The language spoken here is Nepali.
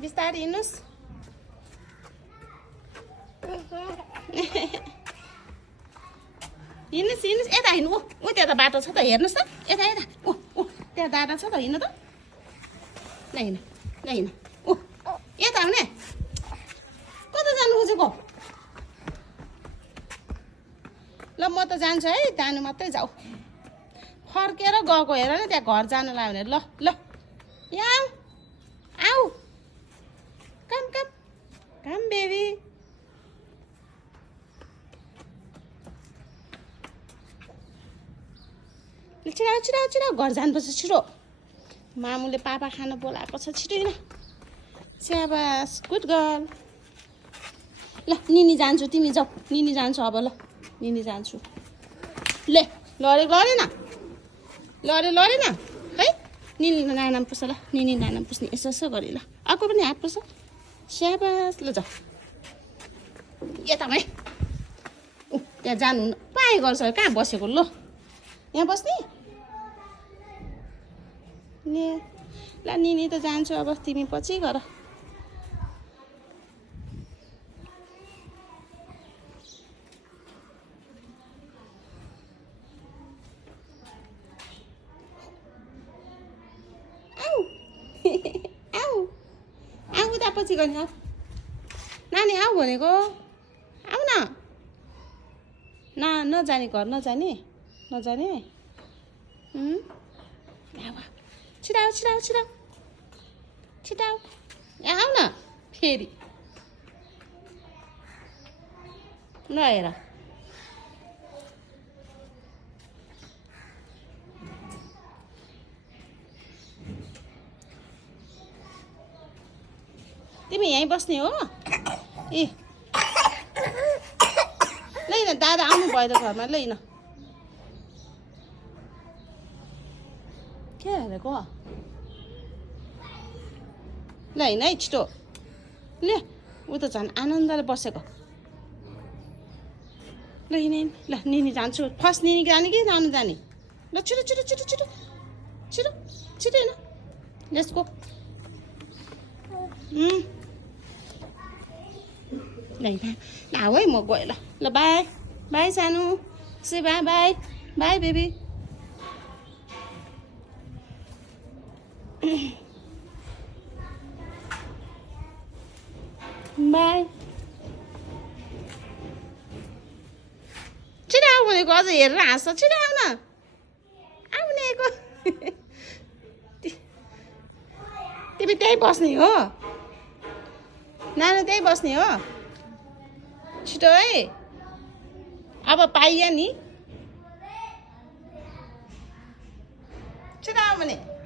बिस्तारै हिँड्नुहोस् हिँड्नुहोस् यता हिँड्नु ऊ त्यता बाटो छ त हेर्नुहोस् त यता यता ऊ त्यहाँ डाँडा छ त हिँड्नु त ल हिँड्नु ल हिँड्नु ऊ यता हुने कता जानु खोजेको ल म त जान्छु है जानु मात्रै जाऊ फर्केर गएको हेर न त्यहाँ घर जानु लाग्यो भने ल ल यहाँ आऊ कम कम कम बेबी छिराउ छिराउ छिराउ घर जानुपर्छ छिटो मामुले पापा खान बोलाएको छ छिटो हिँड स्याबास गुड गर्ल ल निनी जान्छु तिमी जाऊ निनी जान्छु अब ल निनी जान्छु ले लरे लरेन लरे लरेन है निनी नानाम पुस्छ ल निनी नानाम पुस्ने यसो यसो गरी ल अर्को पनि हात पुस्छ स्याबास ल जाऊ यता है त्यहाँ जानु पाए गर्छ कहाँ बसेको ल यहाँ बस्ने ल निनी त जान्छु अब तिमी पछि गर आऊ उता पछि गर्ने आऊ नानी आऊ भनेको आऊ न नजाने घर नजाने नजाने छिराउ छिराउ छिराउ छिटाउ यहाँ आऊ न फेरि ल हेर तिमी यहीँ बस्ने हो ए ल दादा आउनु भयो त घरमा ल के हेरेको ल हिँड है छिटो ले ऊ त झन् आनन्दले बसेको ल हिँड ल निनी जान्छु फर्स्ट निनी जाने कि नानु जाने ल छिटो छिटो छिटो छिटो छिटो छिटो हिँड लेट्स गो ल आऊ है म गएँ ल बाई बाई सानो से bye bye bye baby bye छिटो आऊ भनेको अझ हेरेर हाँस्छ छिटो आऊ न आउनेको तिमी त्यही बस्ने हो नानु त्यही बस्ने हो छिटो है अब पाइयो नि छिटो आऊ भने